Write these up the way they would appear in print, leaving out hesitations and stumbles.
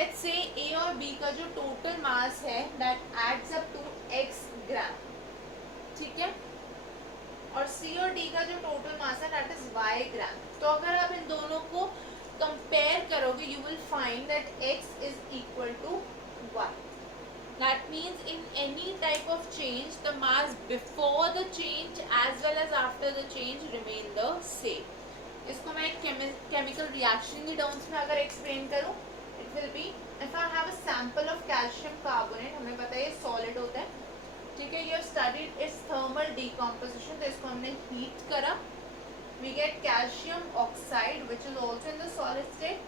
Let's say ए और B का जो टोटल मास है that adds up to x gram, ठीक है, और सी और डी का जो टोटल मास है दैट इज y ग्राम। तो अगर आप इन दोनों को कंपेयर करोगे you will find that x is equal to y। That means in any type of change, the mass before the change as well as after the change remain the same. इसको मैं chemical reaction की terms में अगर explain करूँ, it will be if I have a sample of calcium carbonate, हमें पता है ये solid होता है, ठीक है, you have studied its thermal decomposition, तो इसको हमने heat करा, we get calcium oxide which is also in the solid state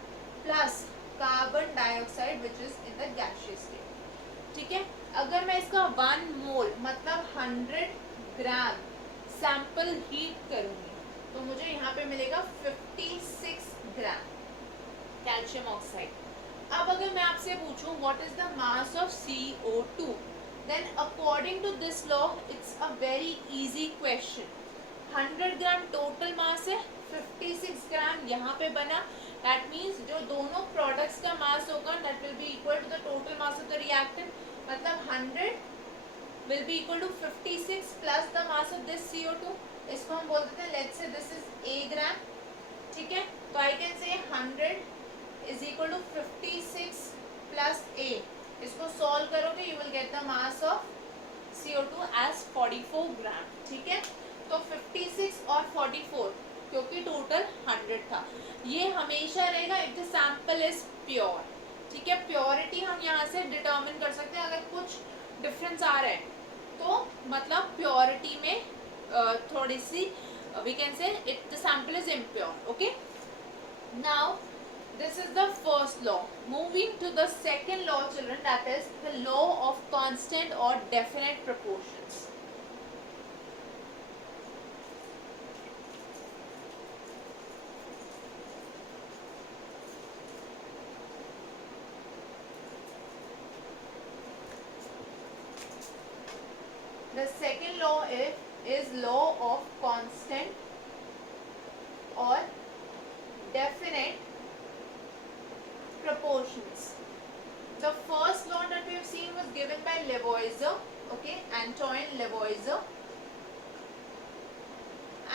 plus carbon dioxide which is in the gaseous state, ठीक है। अगर मैं इसका 1 मोल मतलब 100 ग्राम सैंपल हीट करूंगी तो मुझे यहाँ पे मिलेगा 56 ग्राम कैल्शियम ऑक्साइड। अब अगर मैं आपसे पूछूं what is the mass of CO2, then according to this law it's a very easy question. 100 gram total mass है, 56 ग्राम यहाँ पे बना, दैट मीन्स जो दोनों प्रोडक्ट्स का मास होगा that will be equal to the total mass of the reactant, मतलब 100 will be equal to 56 plus the mass of this CO2। इसको हम बोल देते हैं let's say this is A ग्राम, ठीक है, तो आई can say 100 is equal to 56 plus A। इसको सॉल्व करोगे you will get the mass of CO2 as 44 gram, ठीक है। तो 56 और 44 क्योंकि टोटल 100 था, ये हमेशा रहेगा if the sample is pure, ठीक है। प्योरिटी हम यहाँ से डिटर्मिन कर सकते हैं, अगर कुछ डिफरेंस आ रहा है तो मतलब प्योरिटी में थोड़ी सी we can say it the sample is impure, okay. Now this is the first law. Moving to the second law children, that is the law of constant or definite proportions. The second law is law of constant or definite proportions. The first law that we have seen was given by Lavoisier, okay, Antoine Lavoisier,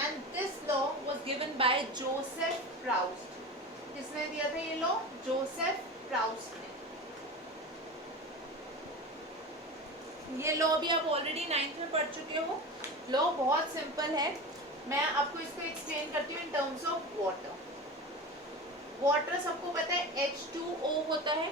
and this law was given by Joseph Proust. किसने दिया था ये law? Joseph Proust ने। ये law भी आप already 9th में पढ़ चुके हो। लॉ बहुत सिंपल है, मैं आपको इसको एक्सप्लेन करती हूँ in terms of water. Water सबको पता है H2O होता है।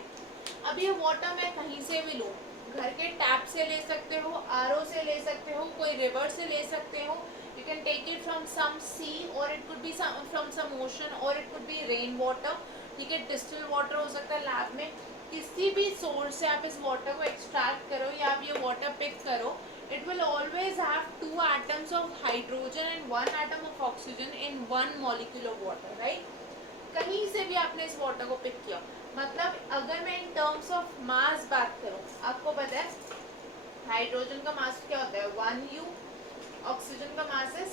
अब ये वाटर मैं कहीं से भी लूँ, घर के टैप से ले सकते हो, RO से ले सकते हो, कोई रिवर से ले सकते हो, you can take it from some sea or it could be from some ocean or it could be rain water, ठीक है, डिस्टिल वाटर हो सकता है लैब में, किसी भी सोर्स से आप इस वाटर को एक्सट्रैक्ट करो या आप ये वाटर पिक करो, it will always have 2 atoms of hydrogen and 1 atom of oxygen in 1 molecule of water, right? कहीं से भी आपने इस वाटर को पिक किया, मतलब अगर मैं इन टर्म्स ऑफ मास बात करूं, आपको पता है हाइड्रोजन का मास क्या होता है 1U, ऑक्सीजन का मास है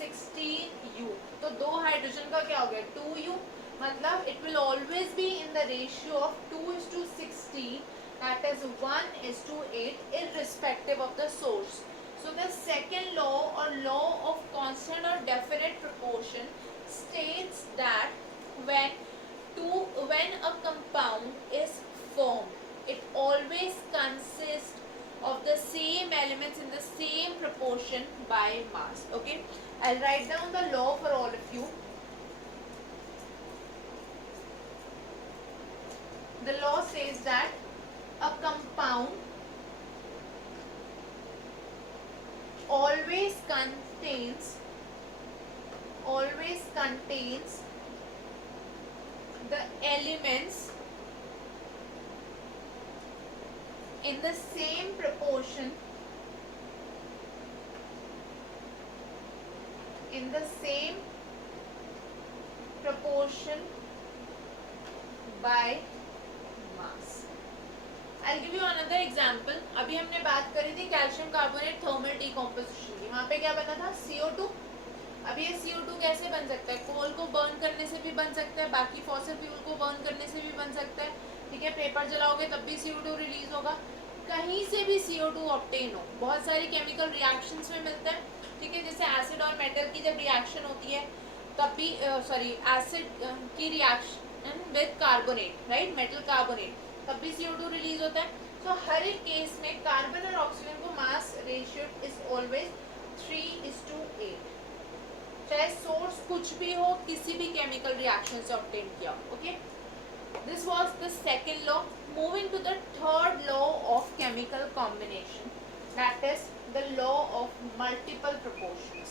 16U, तो 2 हाइड्रोजन का क्या हो गया 2U, मतलब it will always be in the ratio of 2:16, that is 1:8 irrespective of the source. So the second law or law of constant or definite proportion states that when a compound is formed, it always consists of the same elements in the same proportion by mass. Okay, I'll write down the law for all of you. The law says that a compound always contains the elements in the same proportion by mass. I'll give you another example. अभी हमने बात करी थी calcium carbonate thermal decomposition की, वहाँ पे क्या बना था CO2। अब ये CO2 कैसे बन सकता है, कोल को बर्न करने से भी बन सकता है, बाकी फॉसिल फ्यूल को बर्न करने से भी बन सकता है, ठीक ठीक है, पेपर जलाओगे तब भी CO2 रिलीज होगा, कहीं से भी CO2 ऑब्टेन हो, बहुत सारे केमिकल रिएक्शंस में मिलता है, ठीक है, जैसे एसिड और मेटल की जब रिएक्शन होती है तब भी सॉरी एसिड की reaction with carbonate, right, metal carbonate, तब भी CO2 रिलीज होता है। तो हर एक केस में कार्बन और ऑक्सीजन को मास रेशियो इज ऑलवेज 3:8, चाहे सोर्स कुछ भी हो, किसी भी केमिकल रिएक्शन से ऑब्टेन किया हो। Okay, this was the second law. Moving to the third law of chemical combination, that is the law of multiple proportions.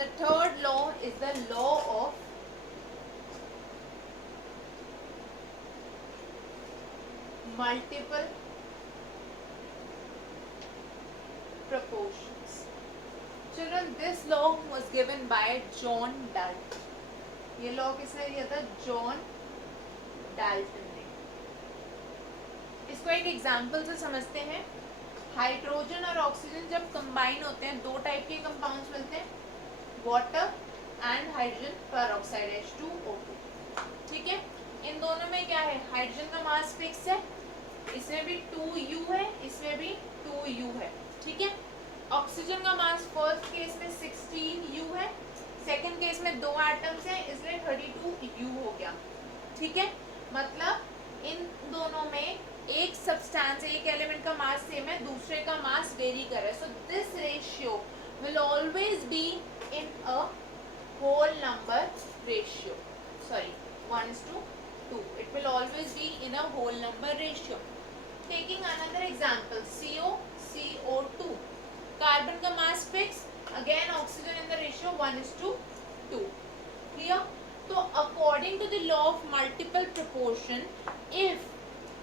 The third law is the law of multiple proportions. Children, this law was given by John Dalton. ये law किसने दिया था? John Dalton ने। इसको एक example से समझते हैं। हाइड्रोजन और ऑक्सीजन जब कंबाइन होते हैं, दो टाइप के कंपाउंड्स मिलते हैं, water and hydrogen peroxide H2O2, ठीक है। इन दोनों में क्या है? हाइड्रोजन का मास फिक्स है, इसमें भी 2U है, इसमें भी 2U है, ठीक है। ऑक्सीजन का मास फर्स्ट केस में 16U है, सेकंड केस में 2 एटम्स हैं, इसलिए 32U हो गया, ठीक है। मतलब इन दोनों में एक सब्सटेंस, एक एलिमेंट का मास सेम है, दूसरे का मास वेरी कर रहा है। So this ratio will always be in a whole number ratio, sorry 1:2, it will always be in a whole number ratio. Taking another example, CO2, carbon का mass fix, again oxygen in the ratio 1:2, clear? तो according to the law of multiple proportion, if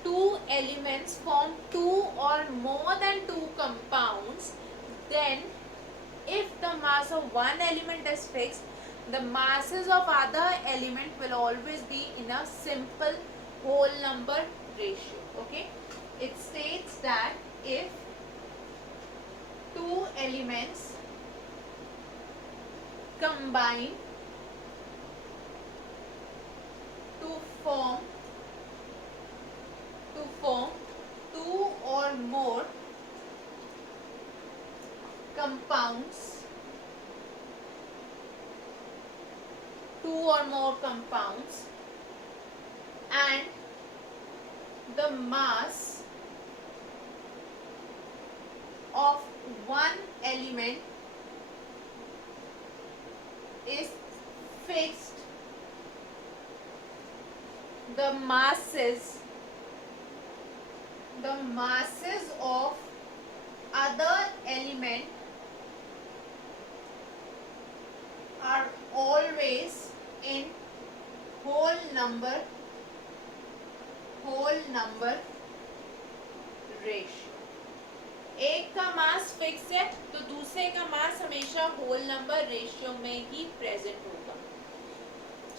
two elements form two or more than two compounds, then if the mass of one element is fixed, the masses of other element will always be in a simple whole number ratio. Okay, it states that if two elements combine to form two or more compounds, and the mass of one element is fixed, the masses of other element are always in whole number ratio. एक का mass fix है तो दूसरे का मास हमेशा whole number ratio में ही present होगा।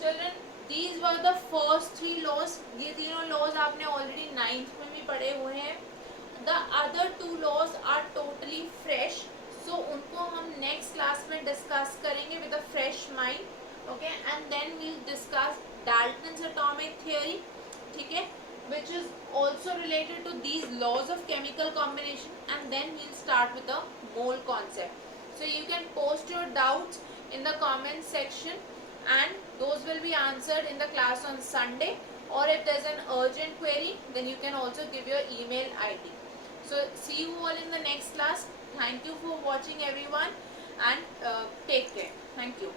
Children, these were the first 3 laws. ये तीनों लॉज आपने ऑलरेडी 9th में भी पढ़े हुए हैं। The other 2 laws are totally fresh, so उनको हम नेक्स्ट क्लास में डिस्कस करेंगे with a fresh mind. Okay, and then we'll discuss Dalton's atomic theory, ठीक है, which is also related to these laws of chemical combination, and then we'll start with the mole concept. So you can post your doubts in the comment section and those will be answered in the class on Sunday, or if there's an urgent query then you can also give your email ID. So see you all in the next class. Thank you for watching everyone, and take care. Thank you.